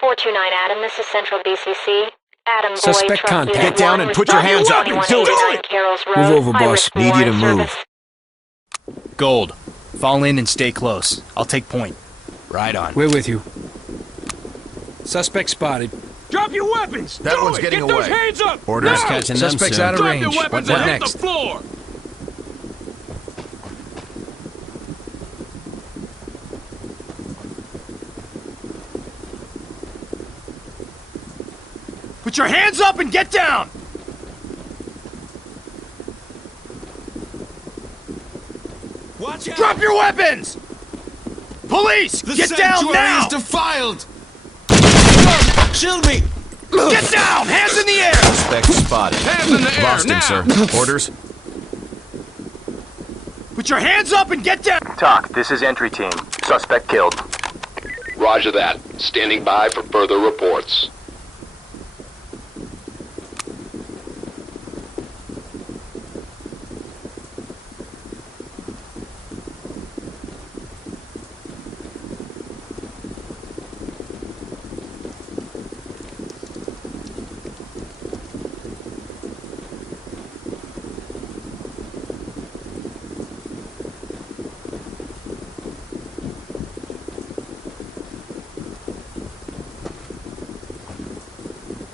429 Adam, this is Central BCC. Adam, boy, Suspect truck contact. unit Get down one, and put your hands up. Do it. 2189 Carroll's Road. Move over, High boss. risk Need you to warrant move. service. Gold. Fall in and stay close. I'll take point. Right on. We're with you. Suspect spotted. Drop your weapons! That Do one's it! getting Get those away. hands up! Orders now! catching them Suspect's soon. out of Drop range. your weapons What and hit next? the floor! Put your hands up and get down! Watch out! Drop your weapons! Police! The Get down sanctuary now! is defiled! Shield me! Get down! Hands in the air! Suspect spotted. Hands in the air, Lost him, now! sir. Orders? Put your hands up and get down! TOC, this is entry team. Suspect killed. Roger that. Standing by for further reports.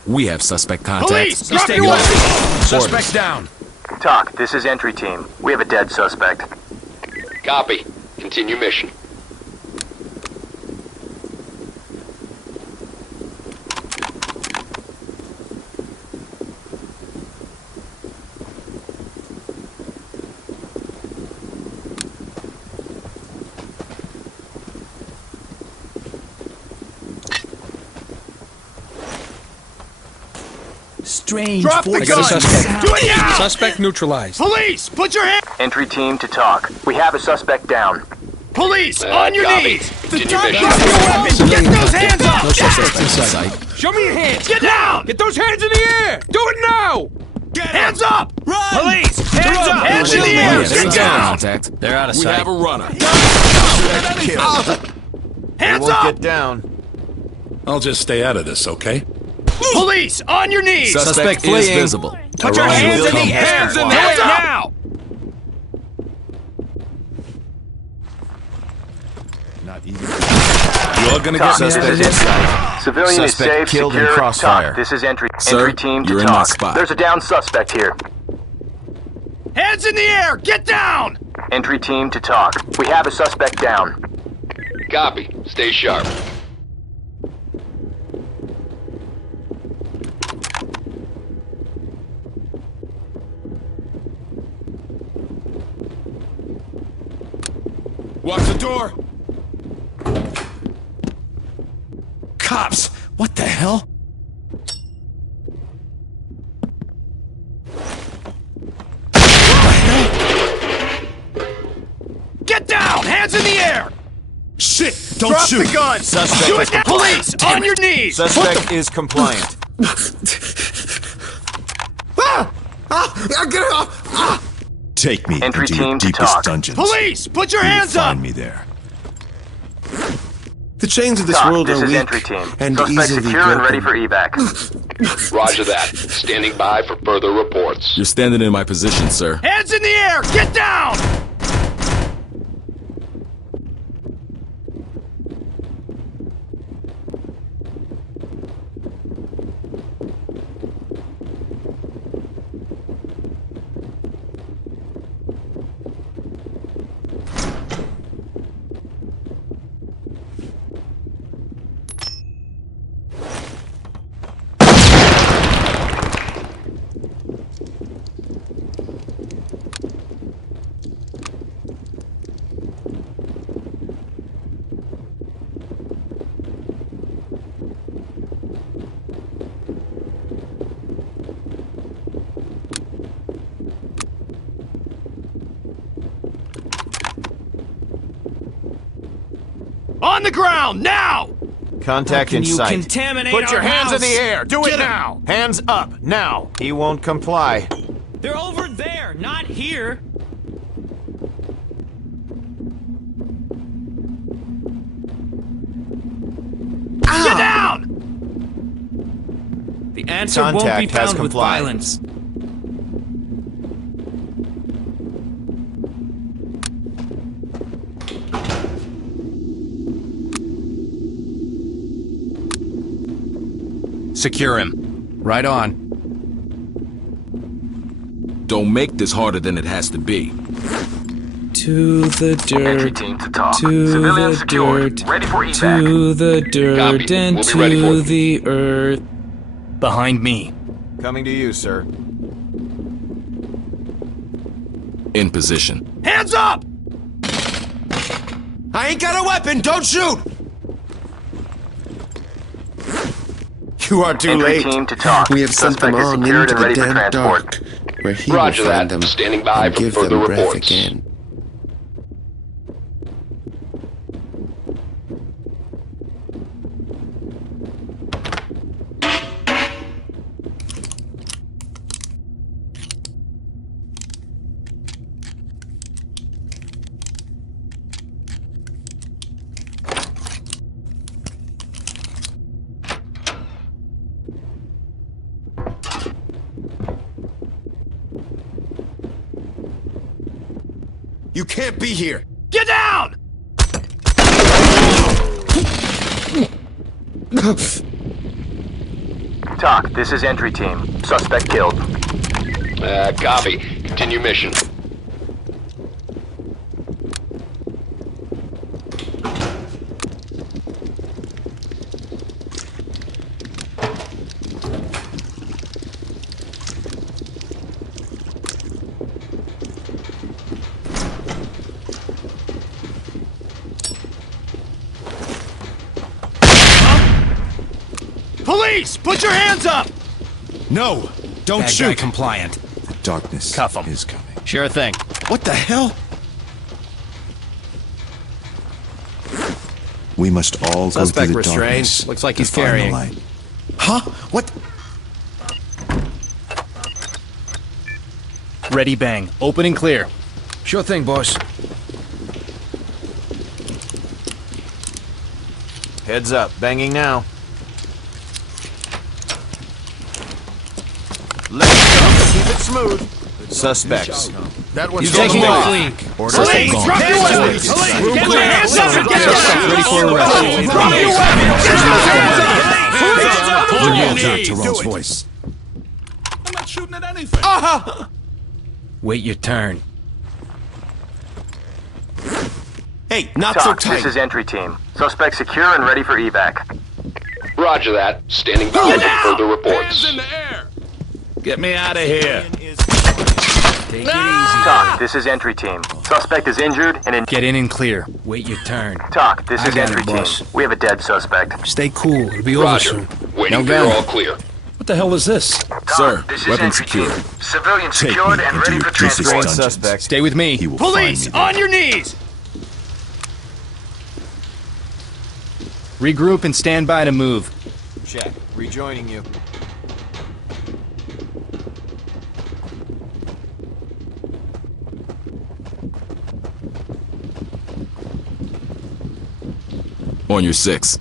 We have suspect contact. Police! Drop take your it. weapons! Suspect down! TOC, this is entry team. We have a dead suspect. Copy. Continue mission. Strange. Drop the I got a gun! suspect. Do it now! Suspect neutralized. Police! Put your hands... Entry team to TOC. We have a suspect down. Police! On your Copy. knees! Continue mission. Drop your weapons! Get those hands up! No suspects in sight. Show me your hands! Get down! Get those hands in the air! Do it now! Get Hands up! Run! Police! Hands up! Hands in the We air! have Get suspect down! contact. They're out of We sight. have a runner. Hands up! down. I'll just stay out of this, okay? Police! On your knees! Suspect is fleeing. visible. Put your hands in the air! Hands in the Hands air up! now! You're gonna TOC, get this suspect. is inside. Civilian is Suspect safe, killed in secure. crossfire. TOC, this is entry Sir, team to you're in my TOC. spot. There's a down suspect here. Hands in the air! Get down! Entry team to TOC. We have a suspect down. Copy. Stay sharp. Watch the door! Cops! What the hell? Get down! Hands in the air! Shit! Don't Drop shoot! the gun! Suspect Do is it now! Police! On your knees! Suspect is compliant. Take me Entry into your team to deepest TOC. dungeons. Police! Put your You'll hands up! find me there. The chains of this TOC, world this are is weak entry team. and Suspect easily secure and ready broken. for evac. Roger that. Standing by for further reports. You're standing in my position, sir. Hands in the air! Get down! On the ground, now! Contact in sight. Contaminate Put your our hands in house? the air! Do it now! Hands up, now. He won't comply. They're over there, not here. Get down! The answer won't be Contact has found with complied. violence. Secure him. Right on. Don't make this harder than it has to be. To the Entry dirt. team to talk. To Civilians the secured. dirt. Ready for evac. To the dirt Copy. and We'll be ready for to it. the earth. Behind me. Coming to you, sir. In position. Hands up! I ain't got a weapon! Don't shoot! You are too Entry late. team to talk. We have sent them Suspect is on secured into and the ready for damn transport. dark, where he Roger will find that. them Standing by and for give further them breath reports. again. You can't be here! Get down! Talk, this is entry team. Suspect killed. Copy. Continue mission. Police! Put your hands up! No! Don't Bad guy shoot! compliant. Darkness Cuff him. is coming. Sure thing. What the hell? We must all Suspect go through the restrained. darkness. Looks like to he's find the carrying. light. Huh? What? Ready, bang. Open and clear. Sure thing, boss. Heads up. Banging now. Let's go. Keep it smooth. Suspects. That one's He's taking going a away. fleek. Orders Police! gone. Drop your weapons! Police! Get your hands up and get your Ready for arrest. Drop your weapons! Get your hands up! Hear Tyrone's voice. I'm not shooting at anything. Wait your turn. Hey, not so Talk, tight. this is entry team. Suspect secure and ready for evac. Roger that. Standing by for further reports. Hands in the air! Get me out of here. Take it easy. Talk, this is entry team. Suspect is injured and in... Get in and clear. Wait your turn. Talk, this I is got entry it, boss. team. We have a dead suspect. Stay cool. It'll be over Roger. soon. Waiting No for your gun. all clear. What the hell is this? Sir, This is weapon entry secured. team. Civilian Take secured me and into ready your for deepest transport. dungeons. Suspect. Stay with me. He will Police! find me On your knees! Regroup and stand by to move. Check. Rejoining you. On your six.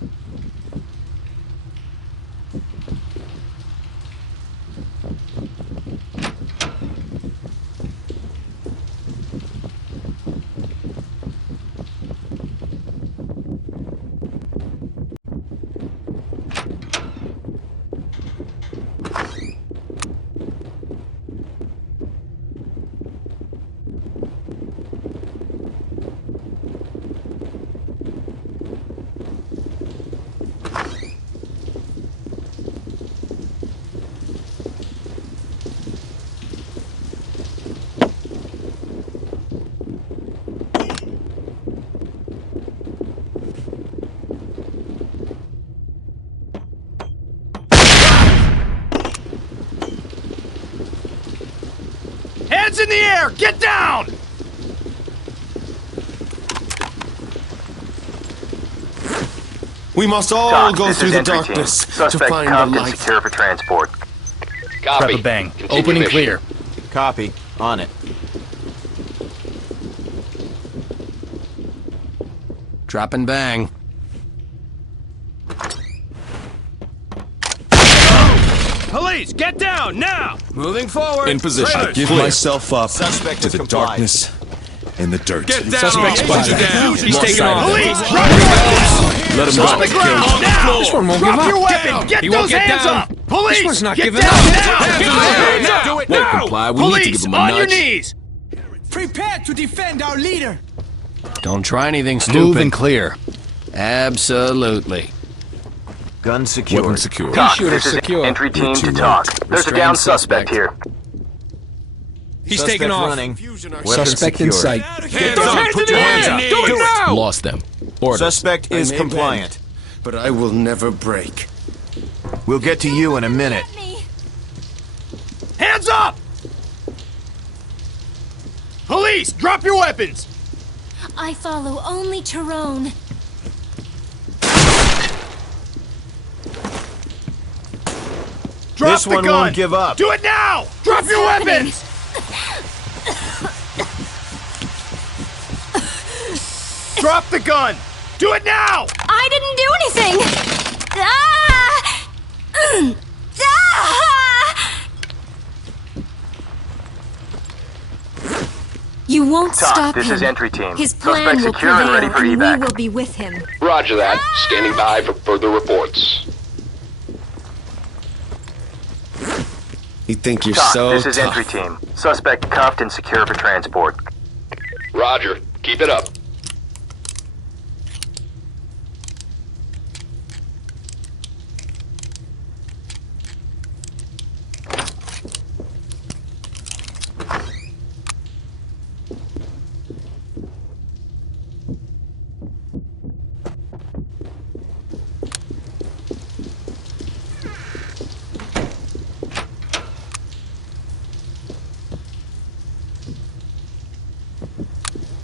Hands in the air! Get down! We must all Talk, go this through is the entry team. darkness to Suspect find the cuffed and light. secure for transport. Copy. Prep a bang. Continue Open and mission. clear. Copy. On it. Drop and bang. Police, get down, now! Moving forward. In position. I give Clear. myself up Suspect to has the complied. darkness and the dirt. Get down. Suspect spotted. He's taking off. Police, drop your weapons! Let him On the go. ground, now! This one won't Drop give your up. weapon! Get He won't those get hands down. up! Police, This one's not get giving down up. now! Get down now. Do it Won't now! comply. We need to Police, give him a on your nudge. knees! Prepare to defend our leader. Don't try anything stupid. Move and clear. Absolutely. Gun secured. Weapon secure. TOC, shooter this is secure. entry team You're to too TOC. late. There's a Restrain down suspect. suspect here. He's Suspect taking off. running. Weapon Suspect in secured. sight. Hands up. Put your hands up. Do it now! Lost them. Orders. Suspect is may compliant. But I will never break. We'll get to you in a minute. Hands up! Police, drop your weapons! I follow only Tyrone. Drop This the one gun! won't give up. Do it now! Drop your weapons! Drop the gun! Do it now! I didn't do anything! Ah! Ah! You won't TOC, stop this him. is entry team. His plan Suspect will secure and prevail, ready for and evac. we will be with him. Roger that. Standing by for further reports. You think you're TOC, so this is tough. entry team. Suspect cuffed and secure for transport. Roger. Keep it up.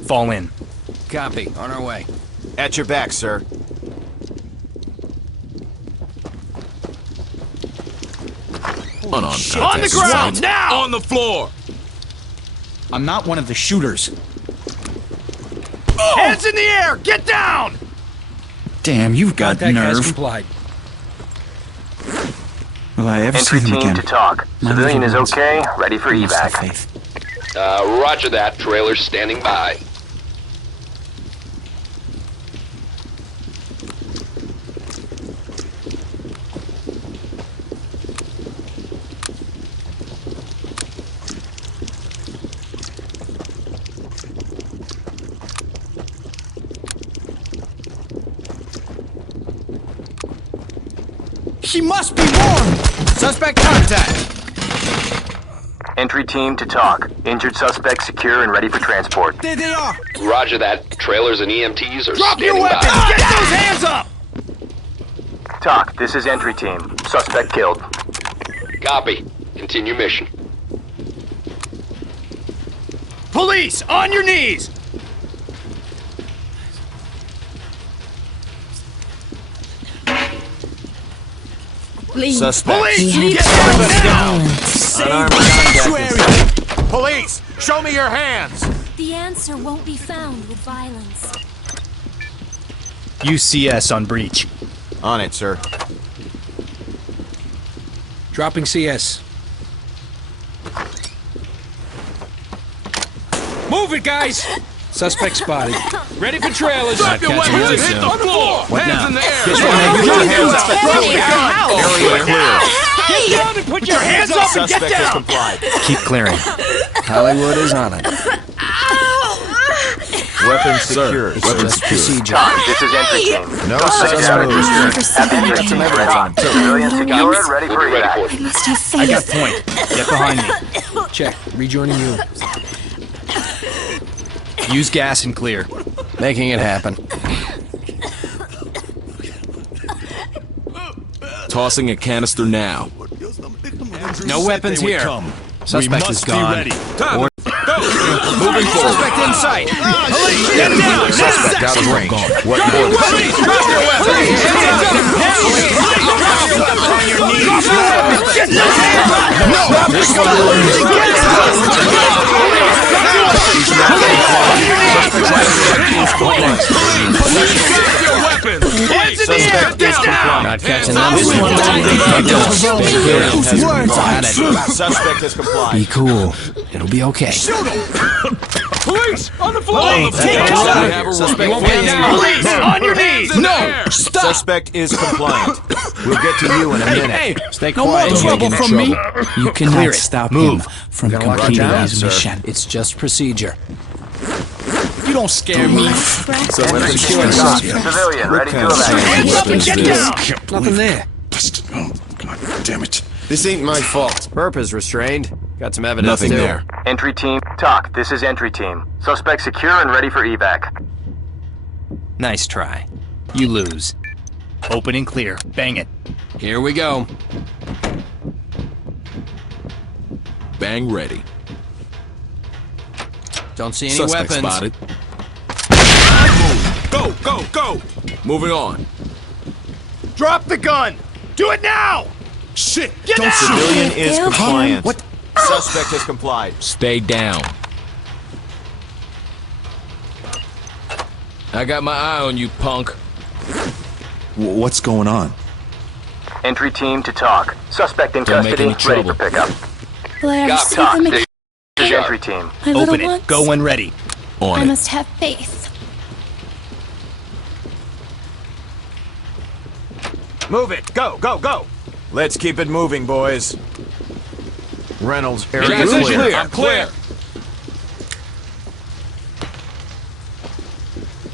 Fall in. Copy. On our way. At your back, sir. Unarmed On contact. the ground, now! On the floor. I'm not one of the shooters. Hands in the air! Get down! Damn, you've got Contact has nerve. complied. Will I ever Entry team to TOC. Civilian is okay, ready for evac. Roger that. Trailer's standing by. She must be warned. Suspect contact. Entry team to TOC. Injured suspect secure and ready for transport. There they are. Roger that. Trailers and EMTs are Drop your standing weapons! by. Get those hands up! TOC, this is entry team. Suspect killed. Copy. Continue mission. Police, on your knees! Suspect. Police, get down now! Unarmed contact. Police, show me your hands. The answer won't be found with violence. UCS on breach. On it, sir. Dropping CS. Move it, guys! Suspect spotted. Ready for trailers. Drop your catching weapons you and hit soon. the floor. Hands now? in the air. Get your hands up. Area clear. Get down and put your hands up and get Suspect has down! complied. Keep clearing. Hollywood is on it. Weapon secured. Weapon Suspect secured. procedure. TOC, this is entry team. No Suspect suspect down. restraint. Have entry team ready. Civilian secure and ready for We'll be ready evac. for you. Must have I got faith. point. Get behind me. Check. Rejoining you. Use gas and clear. Making it happen. Tossing a canister now. No weapons here. Suspect is gone. Time to go. Moving forward. Suspect in sight. Police, get down! Suspect out of range. What more? Police, drop your weapons! Get those hands up! This one will Drop your weapons. Hands in the air! Suspect Get is down! compliant. catching I on. will whose words are true. Suspect has complied. Be cool. It'll be okay. Police! On the floor! Suspect Police! On your knees! No! Stop! Suspect is compliant. We'll get to you in a minute. Stay No more quiet. trouble from me. You cannot stop Move. him from lock completing it down, his sir. mission. It's just procedure. You don't scare me. So let's secure the TOC, document. civilian, ready to kind of evacuate. Hands up and get down! Nothing there. Oh, God damn it. This ain't my fault. Perp is restrained. Got some evidence Nothing too. there. Entry team, TOC, this is entry team. Suspect secure and ready for evac. Nice try. You lose. Open and clear. Bang it. Here we go. Bang ready. Don't see any Suspect weapons. spotted. Go, go, go! Moving on. Drop the gun! Do it now! Shit! Get down! Civilian is Bill? compliant. What? Suspect has complied. Stay down. I got my eye on you, punk. What's going on? Entry team to TOC. Suspect in Don't make custody, any ready trouble. for pickup. Will I ever TOC, see them this again? is entry team. My little Open it. ones? Go when ready. On I it. must have faith. Move it. Go, go, go. Let's keep it moving, boys. Reynolds, area Jackson, clear. I'm clear.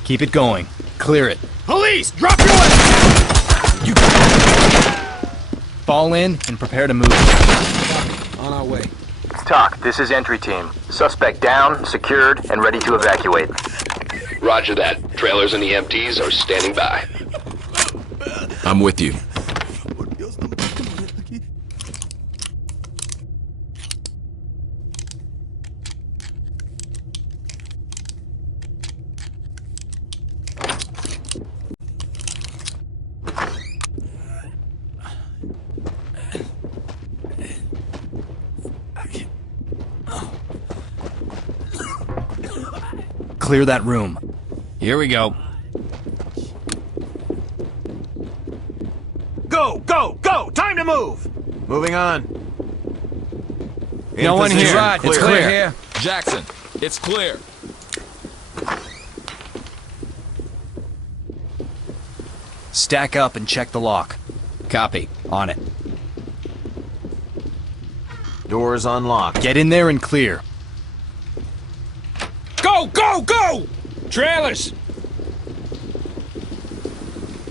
Keep it going. Clear it. Police! Drop your weapons! Fall in and prepare to move. On our way. TOC, this is entry team. Suspect down, secured, and ready to evacuate. Roger that. Trailers and the empties are standing by. I'm with you. Clear that room. Here we go. Go, go, go! Time to move! Moving on. No one position. here. It's clear here. Jackson, it's clear. Stack up and check the lock. Copy. On it. Doors unlocked. Get in there and clear. Go, go, go! Trailers!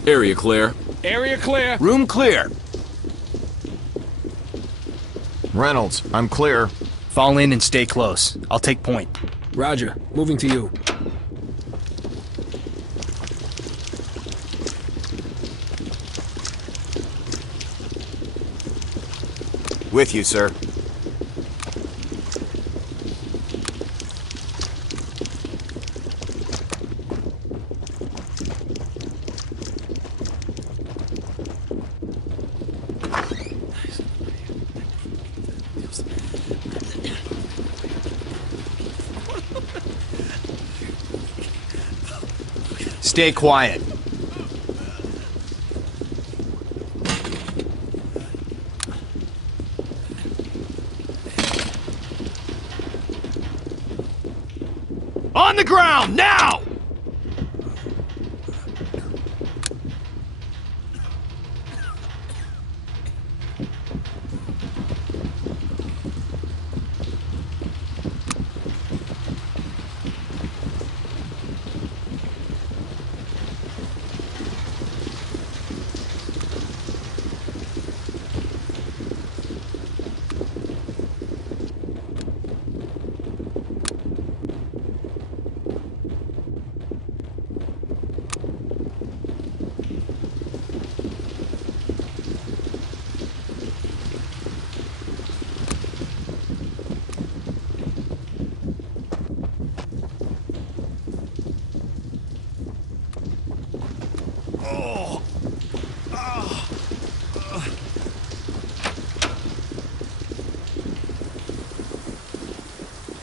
Area clear. Area clear. Room clear. Reynolds, I'm clear. Fall in and stay close. I'll take point. Roger. Moving to you. With you, sir. Stay quiet. On the ground, now!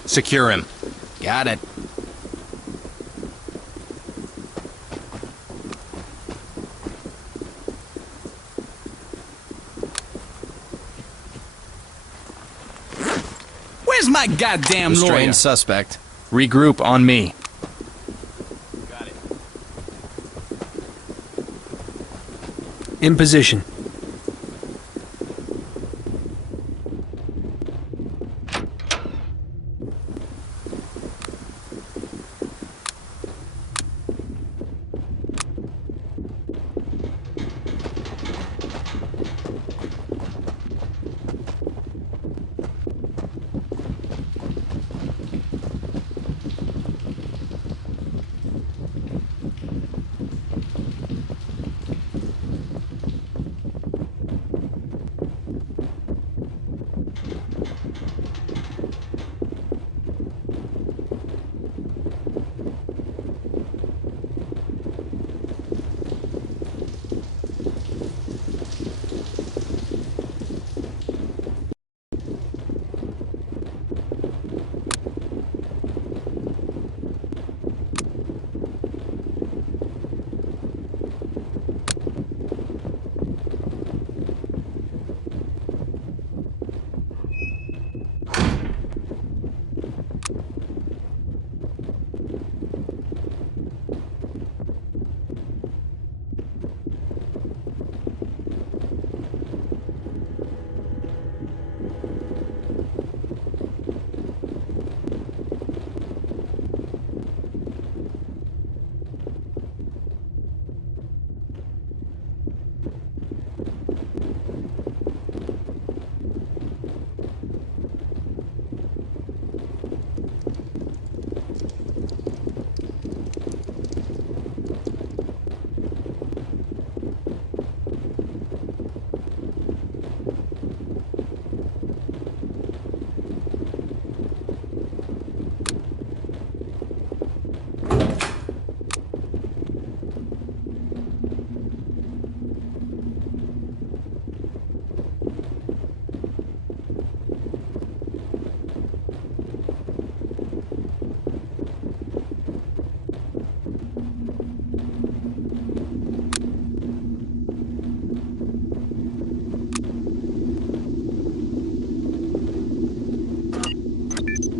Secure him. Got it. Where's my goddamn lawyer? Restrained suspect. Regroup on me. In position.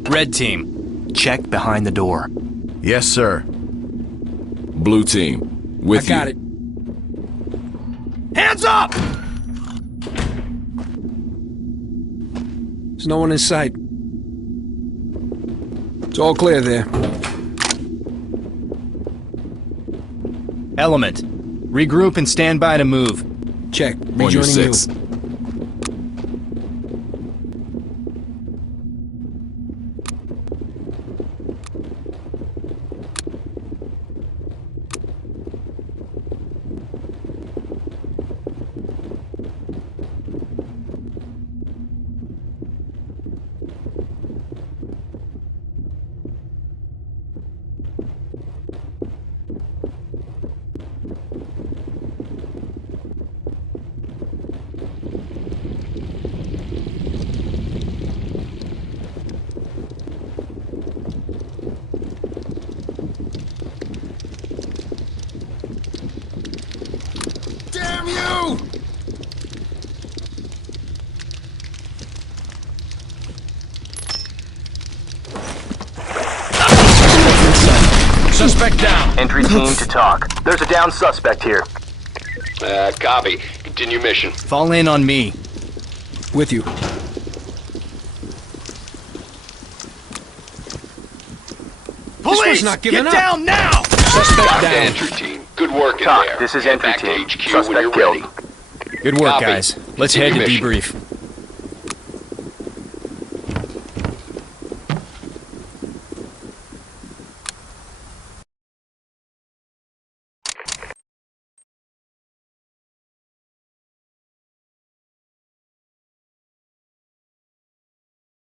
Red team, check behind the door. Yes, sir. Blue team, with you. I got it. Hands up! There's no one in sight. It's all clear there. Element, regroup and stand by to move. Check. On your Rejoining you. 6. Damn you! Suspect down. Entry team to talk. There's a down suspect here. Copy. Continue mission. Fall in on me. With you. Police! not giving Get up. down now! Suspect Talk to down. entry team. Good work in Talk, there. this is Head entry back to team. HQ when Suspect you're killed. ready. Good work, Copy. guys. Let's head to Continue mission. debrief.